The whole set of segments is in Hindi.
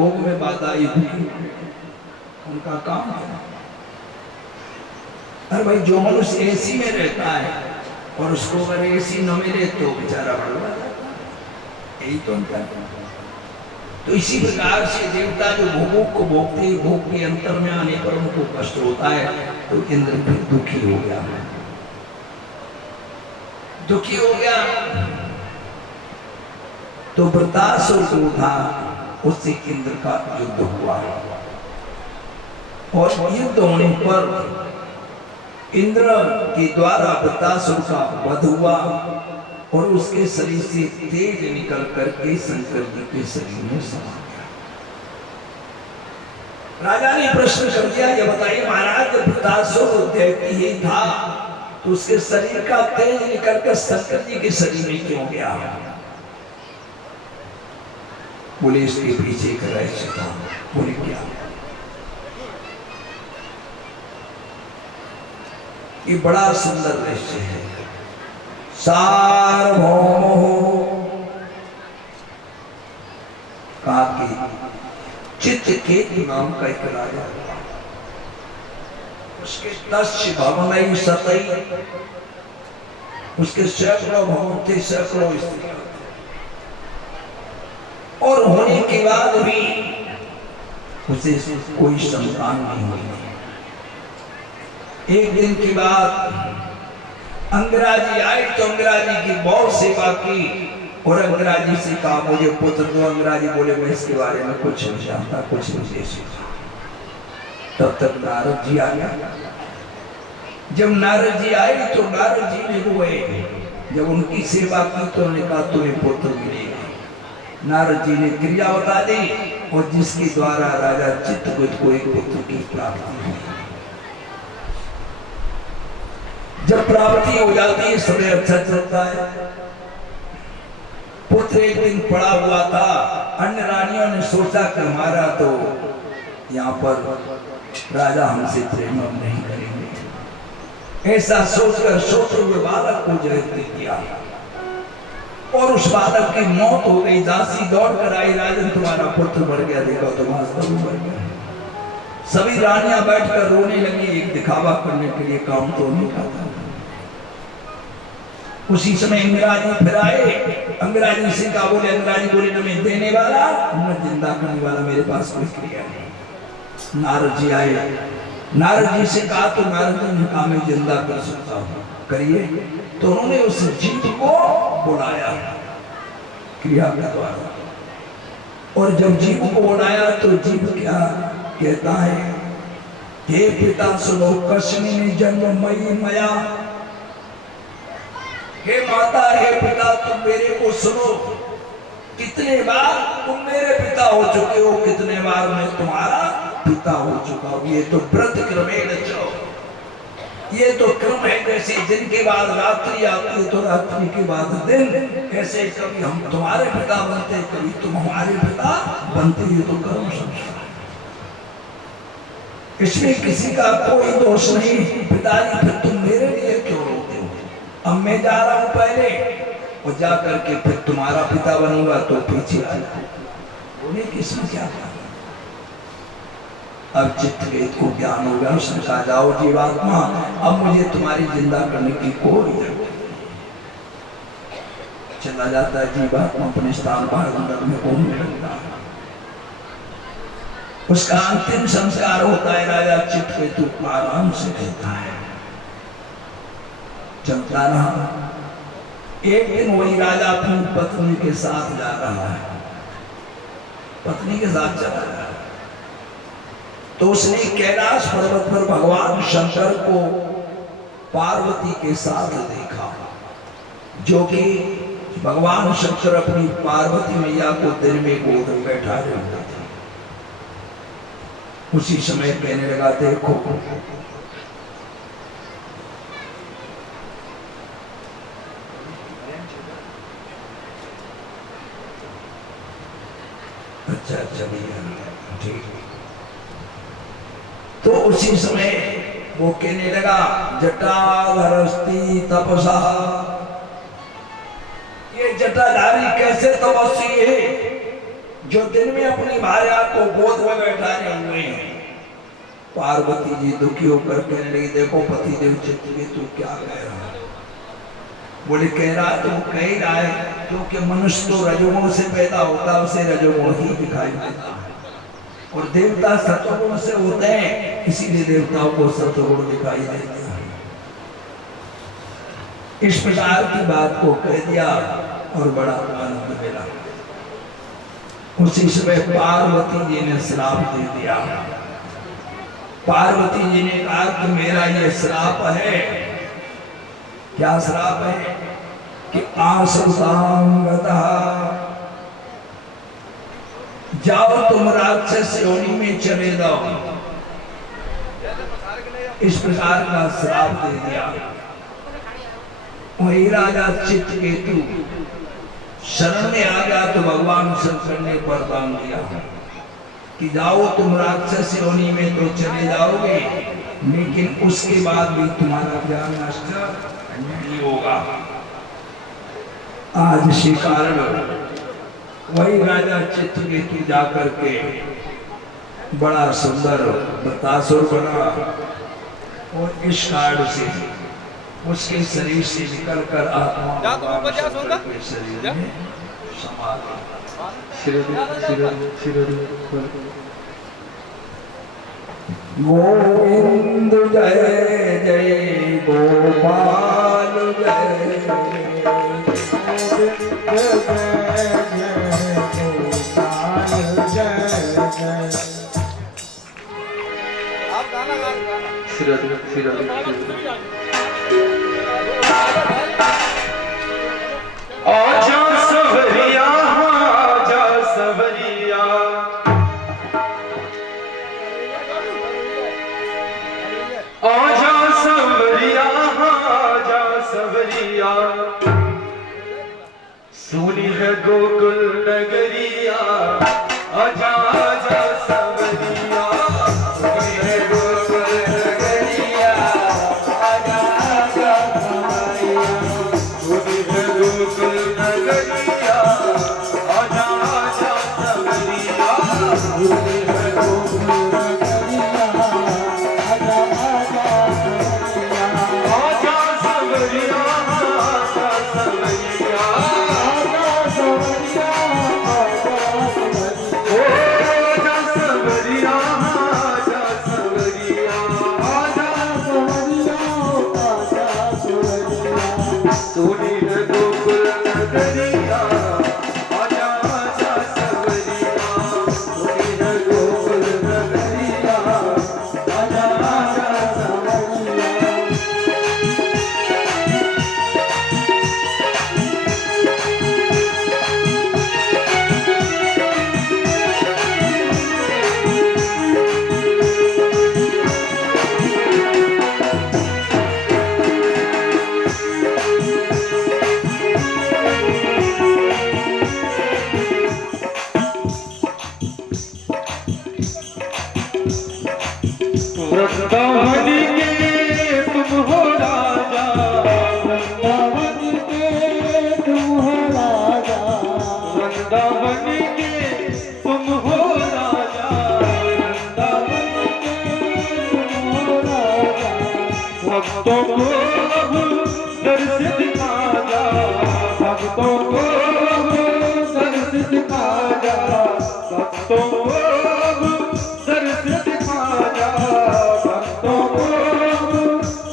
भोग में बाधा दुखी उनका काम है। अरे भाई जो मनुष्य एसी में रहता है और उसको अगर एसी न मिले तो बेचारा बड़वा यही तो उनका। तो इसी प्रकार से देवता जो भोगों को भोगते ही भोग के अंतर में आने पर उनको कष्ट होता है तो इंद्र फिर दुखी हो गया, दुखी हो गया। तो वृत्तासुर जो था उससे इंद्र का युद्ध हुआ और युद्ध होने पर इंद्र के द्वारा वृत्तासुर का वध हुआ और उसके शरीर से तेज निकल करके शंकर जी के शरीर में समा गया। राजा ने प्रश्न कर दिया, ये बताइए महाराज वृत्तासुर दैत्य था तो उसके शरीर का तेज निकल कर शंकर जी के शरीर में क्यों गया? बोले इसके पीछे का रहस्य था। बोले क्या? ये बड़ा सुंदर रहस्य है। सार्वभौम कहा कि चित्रकेतु नाम का एक राजा था, उसके 10 भवन सतई, उसके सैकड़ों भवन थे, सैकड़ों स्त्रियां और होने के बाद भी उसे कोई संतान नहीं हुई। एक दिन के बाद अंगराजी आए तो अंगराजी की बहुत सेवा की और अंगराजी से कहा मुझे पुत्र दो। अंगराजी बोले मैं इसके बारे में कुछ नहीं जानता, कुछ नहीं जानता। तब तक नारद जी आ गया। जब नारद जी आए तो नारद जी ने रोए। जब उनकी सेवा की तो उन्होंने कहा तुम्हें पुत्र मिलेगा। नारद जी ने क्रिया बता दी और जिसके द्वारा राजा चित्रगुप्त को एक पुत्र की प्राप्ति हुई। जब प्राप्ति हो जाती है समय अच्छा चलता है। पुत्र एक दिन पड़ा हुआ था, अन्य रानियों ने सोचा कि हमारा तो यहाँ पर राजा हमसे प्रेम नहीं करेंगे, ऐसा सोचकर सोते हुए बालक को जन्म दे दिया और उस बालक की मौत हो गई। दासी दौड़ कर आई, राजन तुम्हारा पुत्र मर गया, देखो तो वास्तव में मर गया। सभी रानियां बैठकर रोने लगी, एक दिखावा करने के लिए काम तो नहीं करता। उसी समय अंगराजी फिर आए। अंगराजी से कहा, बोले अंगराजी बोले न मैं देने वाला न जिंदा करने वाला, मेरे पास कोई क्रिया नहीं। नारद जी आए, नारद जी से कहा तो नारद जी ने कहा मैं जिंदा कर सकता हूँ, करिए। तो उन्होंने उस जीव को बुलाया क्रिया के द्वारा और जब जीव को बुलाया तो जीव क्या कहता है, हे पिता सुनो कश्मी ने जन्म मई मया। हे माता, हे पिता तुम मेरे को सुनो, कितने बार तुम मेरे पिता हो चुके हो, कितने बार मैं तुम्हारा पिता हो चुका हूं। ये तो व्रत क्रमेण चो, ये तो क्रम है। जैसे दिन के बाद रात्रि आती है तो रात्रि के बाद दिन, ऐसे कभी हम तुम्हारे पिता बनते, कभी तुम हमारे पिता बनते। ये तो कर्म संस्कार, इसमें किसी का कोई दोष नहीं। पिताजी फिर तुम मेरे लिए क्यों रोते हो? अब मैं जा रहा हूं पहले और जा करके फिर तुम्हारा पिता बनूंगा तो पीछे आ जाओ। बोले किसमें क्या बात? अब चित्रकेतु को ज्ञान हो गया, उसने कहा जाओ जीवात्मा, अब मुझे तुम्हारी जिंदा करने की कोई जरूरत नहीं। चला जाता है जीवात्मा अपने स्थान पर में घूमने लगता है। उसका अंतिम संस्कार होता है, राजा चित्रकेतु आराम से रहता है, चलता रहा। एक दिन वही राजा अपनी पत्नी के साथ जा रहा है, पत्नी के साथ चला रहा है तो उसने कैलाश पर्वत पर भगवान शंकर को पार्वती के साथ देखा, जो कि भगवान शंकर अपनी पार्वती मैया को दिन में गोद में बैठा रहे थे। उसी समय कहने लगा देखो अच्छा भैया ठीक। तो उसी समय वो कहने लगा जटाधरस्ति तपसा, ये जटाधारी कैसे तपस्वी है जो दिन में अपनी भार्या को गोद में बैठाने हुए हैं। पार्वती जी दुखी होकर कहने लगी, देखो पतिदेव चित्रकेतु क्या कह रहा है। बोले कह रहा है तो वो कह ही रहा है, क्योंकि मनुष्य तो रजोगुण से पैदा होता है, उसे रजोगुण ही दिखाई देता है, और देवता सत्वगुण से होते हैं, इसीलिए देवताओं को सत्वगुण दिखाई देते हैं। इस प्रकार की बात को कह दिया और बड़ा आनंद मिला। उसी समय पार्वती जी ने श्राप दे दिया। पार्वती जी ने कहा कि मेरा ये श्राप है। क्या श्राप है कि आसुतांगतः, जाओ तुम राक्षस योनि में चले जाओ। इस प्रकार का श्राप दे दिया। वही राजा चित्रकेतु शरण में आ गया तो भगवान शंकर ने वरदान दिया कि जाओ तुम राक्षस योनि में तो चले जाओगे, लेकिन उसके बाद भी तुम्हारा ज्ञान नष्ट नहीं होगा। आज इसी कारण वही राजा चित्रकेतु जाकर के बड़ा सुंदर बतासुर बना, और इस कारण से उसके शरीर से निकलकर आत्मा के शरीर में समा गोविंद जय जय गोपाल जय आजा सवरिया, आजा सवरिया, आजा सवरिया, आजा सवरिया, सुनी है गोकुल नगरिया, आजा आजा सवरिया, सुनी है गोकुल नगरिया, आजा आजा सवरिया, सुनी है गोकुल नगरिया, आजा आजा सवरिया, सुनी है गोकुल नगरिया, आजा आजा सवरिया, आजा सवरिया, आजा सवरिया, आजा सवरिया, आजा सवरिया, आजा सवरिया, आजा सवरिया, आजा सवरिया, सुनी है गोकुल नगरिया, आजा आजा सवरिया, सुनी है गोकुल नगरिया, आजा आजा सवरिया। वृंदावन के तुम हो राजा, वृंदावन के तुम हो राजा, वृंदावन के तुम हो राजा, वृंदावन के तुम हो राजा, भक्तों को अब दर्श दिखा जा, भक्तों को अब दर्श दिखा जा, भक्तों को अब दर्श दिखा जा, भक्तों को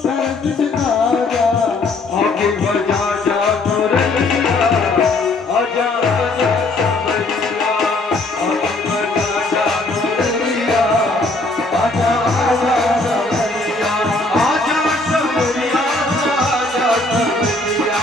दर्श दिखा जा, आगे बजा जा मुरलिया, आजा आजा सवरिया, आगे बजा जा मुरलिया, आजा आजा सवरिया, आजा सवरिया, आजा सवरिया,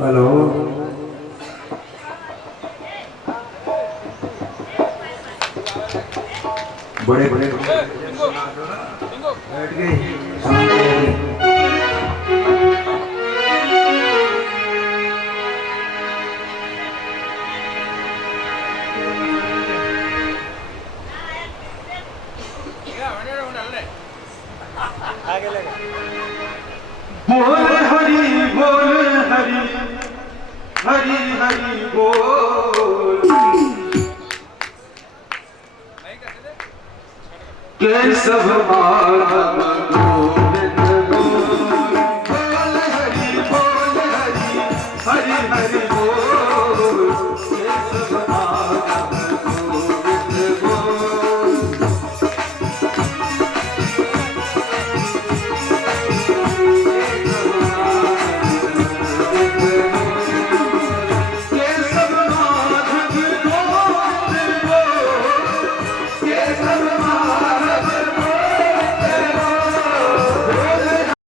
हेलो बड़े बड़े बैठ गए शांति हो गई। बोल हरि हरि हरि हरि बोल केशव माधव